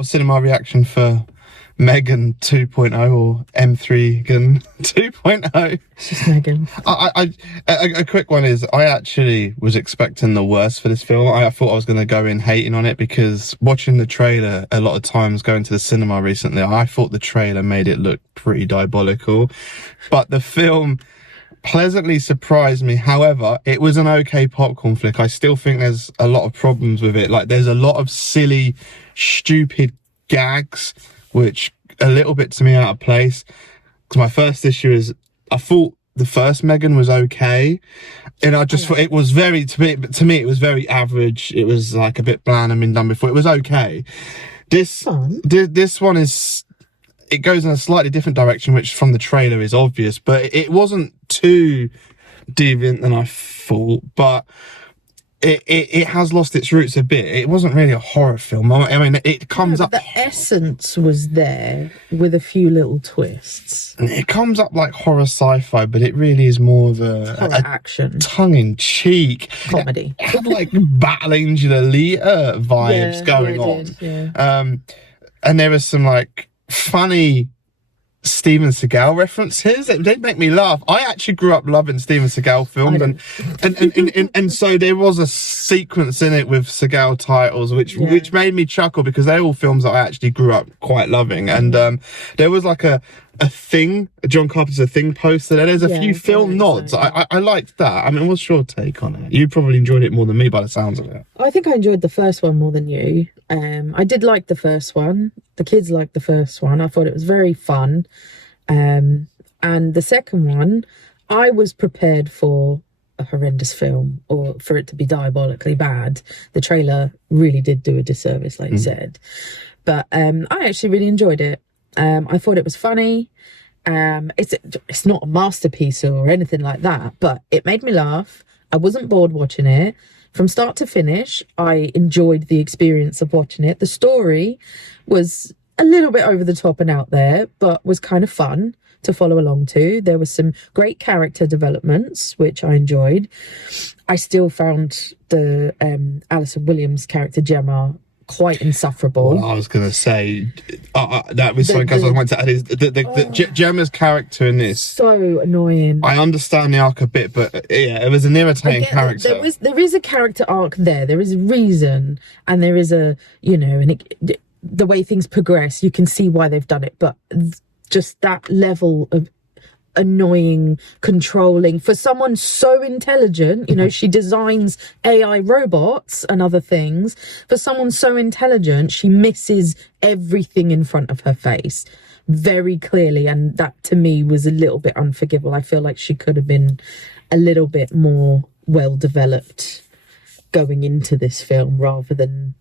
of cinema reaction for M3GAN 2.0 or M3GAN 2.0. It's just M3GAN. A quick one is, I actually was expecting the worst for this film. I thought I was going to go in hating on it, because watching the trailer a lot of times, going to the cinema recently, I thought the trailer made it look pretty diabolical. But the film pleasantly surprised me. However, it was an okay popcorn flick. I still think there's a lot of problems with it. Like, there's a lot of silly, stupid gags, which a little bit to me out of place. Because my first issue is, I thought the first M3GAN was okay, and I just thought it was very, to me it was very average. It was like a bit bland and been done before. It was okay. This one is, it goes in a slightly different direction, which from the trailer is obvious, but it wasn't too deviant than I thought. But it has lost its roots a bit. It wasn't really a horror film. I mean, it comes up... The essence was there with a few little twists. It comes up like horror sci-fi, but it really is more of a action, tongue-in-cheek comedy. It had like Battle Angel Alita vibes going on. And there was some like funny Steven Seagal references. They make me laugh. I actually grew up loving Steven Seagal films, and so there was a sequence in it with Seagal titles which made me chuckle, because they're all films that I actually grew up quite loving. And there was like a Thing, John Carpenter's Thing poster there. There's a few film nods. I liked that. I mean, what's your take on it? You probably enjoyed it more than me by the sounds of it. I think I enjoyed the first one more than you. I did like the first one. The kids liked the first one. I thought it was very fun. And the second one, I was prepared for a horrendous film, or for it to be diabolically bad. The trailer really did do a disservice, like you said. But I actually really enjoyed it. I thought it was funny. It's not a masterpiece or anything like that, but it made me laugh. I wasn't bored watching it. From start to finish, I enjoyed the experience of watching it. The story was a little bit over the top and out there, but was kind of fun to follow along to. There was some great character developments, which I enjoyed. I still found the Alison Williams character, Gemma, quite insufferable. Well, I was going to say, that was something else I wanted to add, is Gemma's character in this. So annoying. I understand the arc a bit, but yeah, it was an irritating character. There is a character arc there. There is a reason, and there is a, the way things progress, you can see why they've done it. But just that level of annoying, controlling for someone so intelligent, she designs AI robots and other things. For someone so intelligent, she misses everything in front of her face very clearly, and that to me was a little bit unforgivable. I feel like she could have been a little bit more well developed going into this film rather than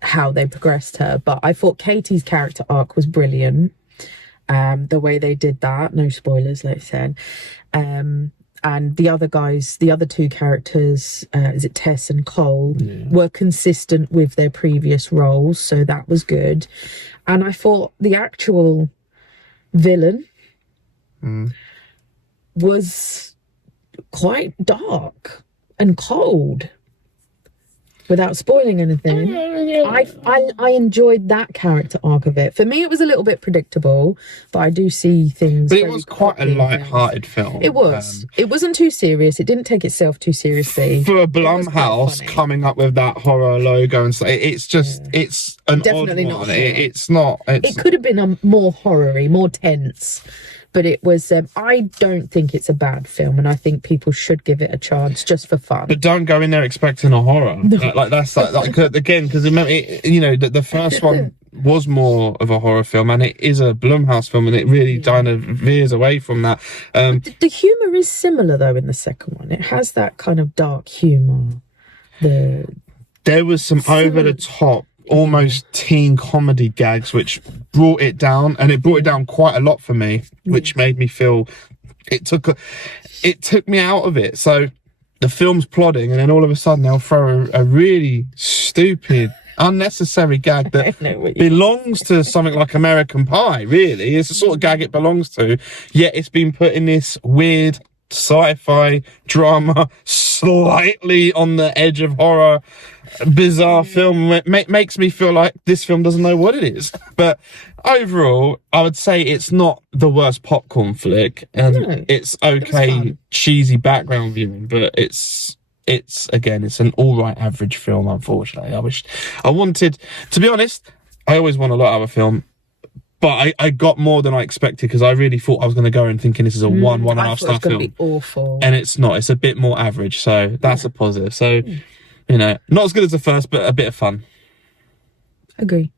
how they progressed her. But I thought Katie's character arc was brilliant. The way they did that, no spoilers, like I said. And the other guys, the other two characters, is it Tess and Cole, were consistent with their previous roles, so that was good. And I thought the actual villain was quite dark and cold. Without spoiling anything, I enjoyed that character arc of it. For me, it was a little bit predictable, but I do see things. But it was quite a light-hearted film. It was. It wasn't too serious. It didn't take itself too seriously. For a Blumhouse coming up with that horror logo and stuff, it's an definitely odd not. one. It's not. It could have been a more horror-y, more tense. But it was, I don't think it's a bad film, and I think people should give it a chance just for fun. But don't go in there expecting a horror. That's again, because the first one was more of a horror film, and it is a Blumhouse film, and it really kind of veers away from that. The humour is similar, though, in the second one. It has that kind of dark humour. There was some over-the-top, almost teen comedy gags which brought it down, and it brought it down quite a lot for me, which made me feel it took me out of it. So the film's plodding, and then all of a sudden they'll throw a really stupid, unnecessary gag that belongs to something like American Pie. Really, it's the sort of gag it belongs to, yet it's been put in this weird sci-fi drama, slightly on the edge of horror, bizarre film. It makes me feel like this film doesn't know what it is. But overall, I would say it's not the worst popcorn flick, and No, it's it was okay, fun. cheesy background viewing, but it's again, it's an all right average film. Unfortunately, I wanted, to be honest, I always want a lot out of a film. But I got more than I expected, because I really thought I was going to go in thinking this is a one and a I half thought it was star going to film. be awful. And it's not. It's a bit more average. So that's a positive. So, you know, not as good as the first, but a bit of fun. Agree.